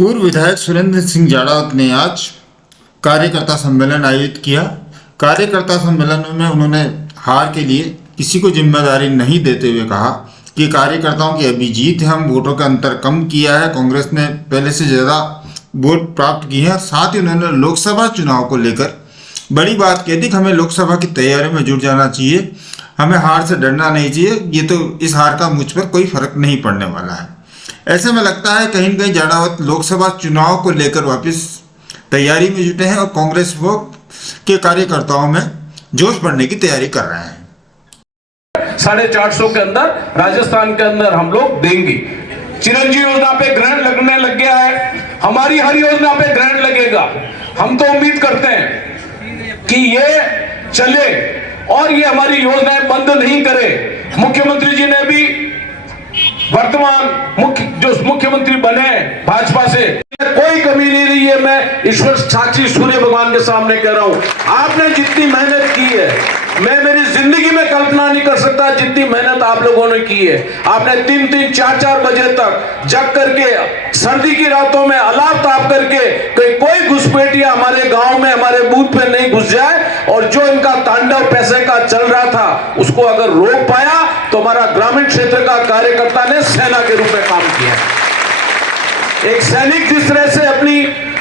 पूर्व विधायक सुरेंद्र सिंह जाड़ावत ने आज कार्यकर्ता सम्मेलन आयोजित किया। कार्यकर्ता सम्मेलन में उन्होंने हार के लिए किसी को जिम्मेदारी नहीं देते हुए कहा कि कार्यकर्ताओं की अभी जीत है, हम वोटों का अंतर कम किया है, कांग्रेस ने पहले से ज़्यादा वोट प्राप्त किए हैं। साथ ही उन्होंने लोकसभा चुनाव को लेकर बड़ी बात कह दी कि हमें लोकसभा की तैयारी में जुट जाना चाहिए, हमें हार से डरना नहीं चाहिए, ये तो इस हार का मुझ पर कोई फर्क नहीं पड़ने वाला है। ऐसे में लगता है कहीं न कहीं जाड़ावत लोकसभा चुनाव को लेकर वापस तैयारी में जुटे हैं और कांग्रेस वो के कार्यकर्ताओं में जोश बढ़ने की तैयारी कर रहे हैं। 450 के अंदर राजस्थान के अंदर हम लोग देंगे। चिरंजीवी योजना पे ग्रहण लगने लग गया है, हमारी हर योजना पे ग्रहण लगेगा। हम तो उम्मीद करते हैं कि ये चले और ये हमारी योजनाएं बंद नहीं करे। मुख्यमंत्री जी ने भी वर्तमान जो मुख्यमंत्री बने भाजपा से कोई कमी नहीं रही है। मैं ईश्वर साक्षी सूर्य भगवान के सामने कह रहा हूं, आपने जितनी मेहनत की है मैं मेरी जिंदगी में कल्पना नहीं कर सकता जितनी मेहनत आप लोगों ने की है। आपने 3-3, 4-4 बजे तक जग करके सर्दी की रातों में अलाव ताप करके कोई घुसपैठिया हमारे गांव में हमारे बूथ पे नहीं घुस जाए और जो इनका तांडव पैसे का चल रहा था उसको अगर रोक पाया तो हमारा ग्रामीण क्षेत्र का कार्यकर्ता ने सेना के रूप में काम किया। एक सैनिक जिस तरह से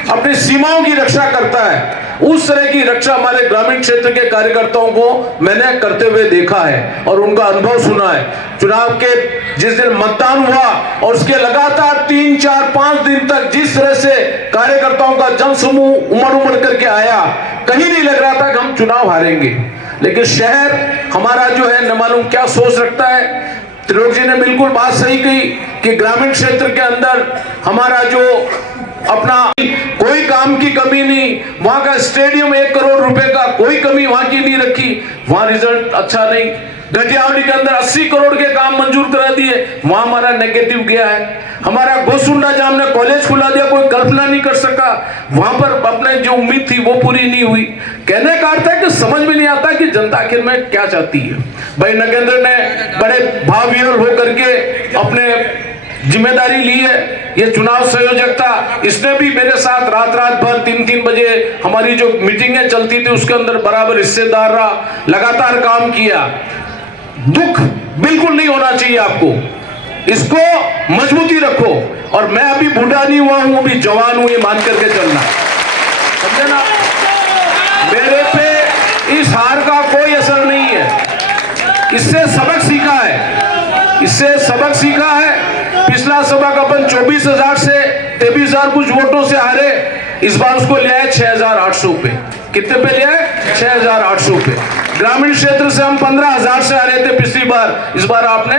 अपनी सीमाओं की रक्षा करता है उस तरह की रक्षा हमारे ग्रामीण क्षेत्र के कार्यकर्ताओं को मैंने करते हुए देखा है और उनका अनुभव सुना है। चुनाव के जिस दिन मतदान हुआ और उसके लगातार 3, 4, 5 दिन तक जिस तरह से कार्यकर्ताओं का जनसमूह उमड़ करके आया, कहीं नहीं लग रहा था कि हम चुनाव हारेंगे। लेकिन शहर हमारा जो है न मालूम क्या सोच रखता है। त्रिलोक जी ने बिल्कुल बात सही कही कि ग्रामीण क्षेत्र के अंदर हमारा जो अपना कोई काम की कमी नहीं, वहां का स्टेडियम 1 करोड़ रुपए का कोई कमी वहां की नहीं रखी, वहां रिजल्ट अच्छा नहीं। गठियावली के अंदर 80 करोड़ के काम मंजूर करा दिए, वहां हमारा नेगेटिव गया है। हमारा गोसुंडा जहां हमने कॉलेज खुला दिया, कोई कल्पना नहीं कर सका, वहां पर अपने जो उम्मीद थी वो पूरी नहीं हुई। कहने का अर्थ है कि समझ में नहीं आता कि जनता आखिर में क्या चाहती है। भाई नगेंद्र ने बड़े भावविह्वल होकर के अपने जिम्मेदारी ली है, ये चुनाव संयोजक था, इसने भी मेरे साथ रात भर 3-3 बजे हमारी जो मीटिंगें चलती थी उसके अंदर बराबर हिस्सेदार रहा, लगातार काम किया। दुख बिल्कुल नहीं होना चाहिए आपको, इसको मजबूती रखो और मैं अभी बूढ़ा नहीं हुआ हूं, अभी जवान हूं, ये मान करके चलना, समझे ना। मेरे पे इस हार का कोई असर नहीं है, इससे सबक सीखा है, इससे सबक सीखा है। पिछला सबक अपन 24,000 से 23,000 कुछ वोटों से हारे, इस बार उसको लिया है 6,800 पे। कितने पे लिया है? 6,800 पे। ग्रामीण क्षेत्र से हम 15,000 से हारे थे पिछली बार, इस बार आपने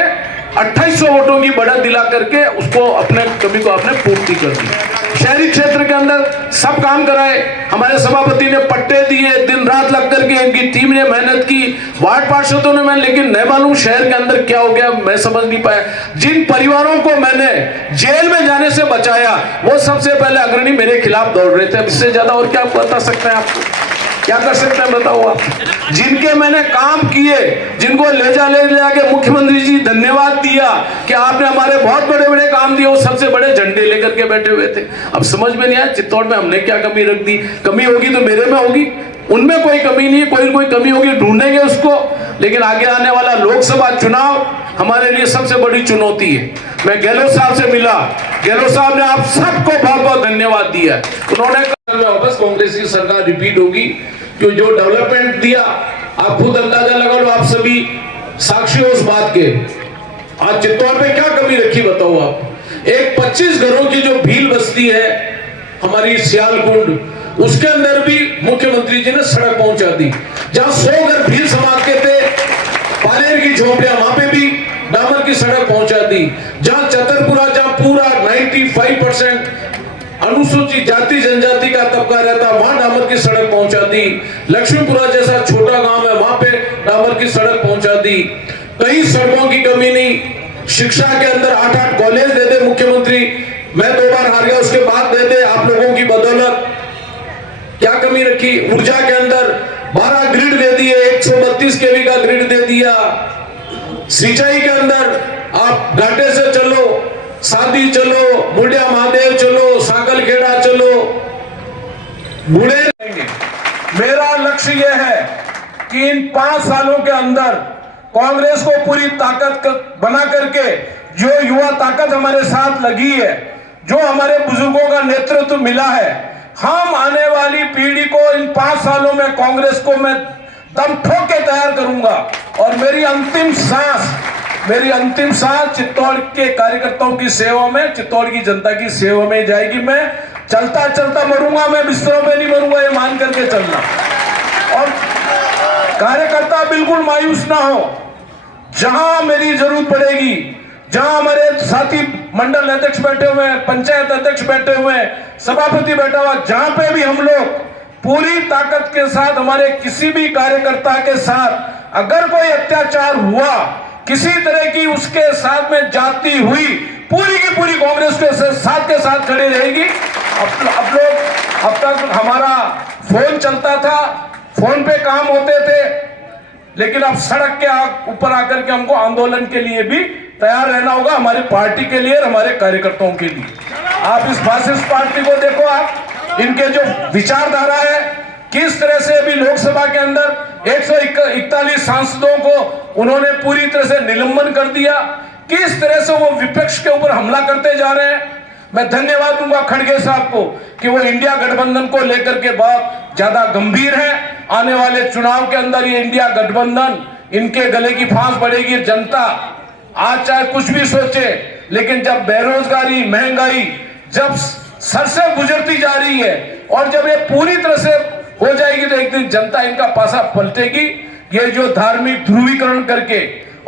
2800 वोटों की बढ़त दिला करके उसको अपने कमी को आपने पूर्ति कर दी। शहरी क्षेत्र के अंदर सब काम कराए, हमारे सभापति ने पट्टे दिए, दिन रात लग करके इनकी टीम ने मेहनत की, वार्ड पार्षदों ने लेकिन नहीं मालूम शहर के अंदर क्या हो गया, मैं समझ नहीं पाया। जिन परिवारों को मैंने जेल में जाने से बचाया वो सबसे पहले अग्रणी मेरे खिलाफ दौड़ रहे थे। इससे ज्यादा और क्या बता सकते हैं आपको, क्या कर सकते हैं बताओ आप। जिनके मैंने काम किए, जिनको ले जाके मुख्यमंत्री जी धन्यवाद दिया कि आपने हमारे बहुत बड़े काम दिए, वो सबसे बड़े झंडे लेकर के बैठे हुए थे। अब समझ में नहीं आया चित्तौड़ में हमने क्या कमी रख दी। कमी होगी तो मेरे में होगी, उनमें कोई कमी नहीं, कोई कमी होगी ढूंढेंगे उसको। लेकिन आगे आने वाला लोकसभा चुनाव हमारे लिए सबसे बड़ी चुनौती है। मैं गहलोत साहब से मिला, गहलोत साहब ने आप सबको बहुत धन्यवाद दिया। उन्होंने वापस कांग्रेस की सरकार रिपीट होगी, क्यों जो डेवलपमेंट दिया आप खुद अंदाजा लगा लो, आप सभी साक्षी हो उस बात के। आज चित्तौड़ में क्या कमी रखी बताओ आप। एक 25 घरों की जो भील बस्ती है हमारी सियालकुंड, उसके अंदर भी मुख्यमंत्री जी ने सड़क पहुंचा दी। जहां 100 घर भील समाज के थे, पालेर की झोपड़ियां, वहां पे भी डामर की सड़क पहुंचा दी। जहां चतरपुरा, जहां पूरा 95% अनुसूचित जाति जनजाति का तबका रहता, वहां डामर की सड़क पहुंचा दी। लक्ष्मीपुरा जैसा छोटा गांव है, वहां पे डामर की सड़क पहुंचा दी। कई सड़कों की कमी नहीं। शिक्षा के अंदर 8-8 कॉलेज दे दे मुख्यमंत्री, मैं 2 बार हार गया, उसके बाद दे दे आप लोगों की बदौलत। क्या कमी रखी? ऊर्जा के अंदर 12 ग्रिड दे दिए, 132 केवी का ग्रिड दे दिया। सिंचाई के अंदर आप घाटे से चलो, सादी चलो, बुढ़िया महादेव चलो, साकलखेड़ा चलो, बूढ़े रहेंगे। मेरा लक्ष्य यह है कि इन 5 सालों के अंदर कांग्रेस को पूरी ताकत बना करके जो युवा ताकत हमारे साथ लगी है, जो हमारे बुजुर्गों का नेतृत्व मिला है, हम आने वाली पीढ़ी को इन 5 सालों में कांग्रेस को मैं दम ठोक के तैयार करूंगा। और मेरी अंतिम सांस चित्तौड़ के कार्यकर्ताओं की सेवा में, चित्तौड़ की जनता की सेवा में जाएगी। मैं चलता चलता मरूंगा, मैं बिस्तरों पे नहीं मरूंगा, ये मान करके चलना। और कार्यकर्ता बिल्कुल मायूस ना हो, जहां मेरी जरूरत पड़ेगी, जहां हमारे साथी मंडल अध्यक्ष बैठे हुए हैं, पंचायत अध्यक्ष बैठे हुए हैं, सभापति बैठा हुआ, जहां पे भी हम लोग पूरी ताकत के साथ हमारे किसी भी कार्यकर्ता के साथ अगर कोई अत्याचार हुआ, किसी तरह की उसके साथ में जाती हुई, पूरी की पूरी कांग्रेस के साथ खड़ी रहेगी। अब तक हमारा फोन चलता था, फोन पे काम होते थे, लेकिन अब सड़क के ऊपर आकर के हमको आंदोलन के लिए भी तैयार रहना होगा, हमारी पार्टी के लिए और हमारे कार्यकर्ताओं के लिए। आप इस फासिस्ट पार्टी को देखो, आप इनके जो विचारधारा है, किस तरह से अभी लोकसभा के अंदर 141 सांसदों को उन्होंने पूरी तरह से निलंबन कर दिया, किस तरह से वो विपक्ष के ऊपर हमला करते जा रहे हैं। मैं धन्यवाद दूंगा खड़गे साहब को कि वो इंडिया गठबंधन को लेकर के बहुत ज्यादा गंभीर है। आने वाले चुनाव के अंदर ये इंडिया गठबंधन, इनके गले की फांस बढ़ेगी। जनता आज चाहे कुछ भी सोचे, लेकिन जब बेरोजगारी, महंगाई जब सर से गुजरती जा रही है और जब ये पूरी तरह से हो जाएगी, तो एक दिन जनता इनका पासा पलटेगी। ये जो धार्मिक ध्रुवीकरण करके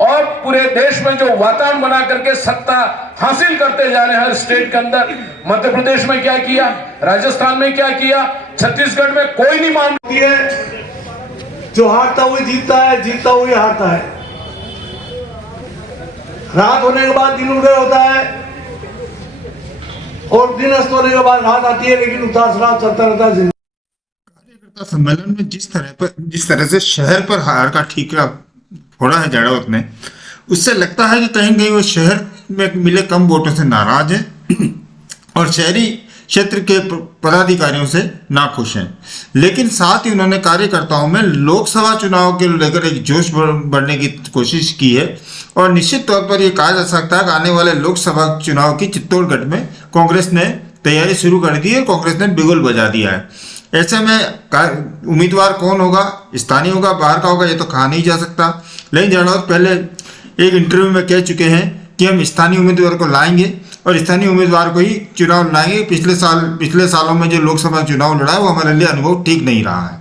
और पूरे देश में जो वातावरण बना करके सत्ता हासिल करते जा रहे हैं हर स्टेट के अंदर, मध्य प्रदेश में क्या किया, राजस्थान में क्या किया, छत्तीसगढ़ में कोई नहीं मानती है। जो हारता हुआ जीतता है, जीतता हुआ हारता है। रात होने के बाद दिन उदय होता है और दिन अस्त होने के बाद रात आती है, लेकिन उतार चढ़ाव चलता रहता है। कार्यकर्ता सम्मेलन में जिस तरह से शहर पर हार का ठीकरा फोड़ा है जड़ावत ने, उससे लगता है कि कहीं कहीं वो शहर में मिले कम वोटों से नाराज है और शहरी क्षेत्र के पदाधिकारियों से नाखुश हैं। लेकिन साथ ही उन्होंने कार्यकर्ताओं में लोकसभा चुनाव के लेकर एक जोश बढ़ने की कोशिश की है और निश्चित तौर पर यह कहा जा सकता है कि आने वाले लोकसभा चुनाव की चित्तौड़गढ़ में कांग्रेस ने तैयारी शुरू कर दी है, कांग्रेस ने बिगुल बजा दिया है। ऐसे में उम्मीदवार कौन होगा, स्थानीय होगा, बाहर का होगा, ये तो कहा नहीं जा सकता। लेकिन जड़ावत पहले एक इंटरव्यू में कह चुके हैं कि हम स्थानीय उम्मीदवार को लाएंगे और स्थानीय उम्मीदवार को ही चुनाव लाएंगे। पिछले सालों में जो लोकसभा चुनाव लड़ा है वो हमारे लिए अनुभव ठीक नहीं रहा है।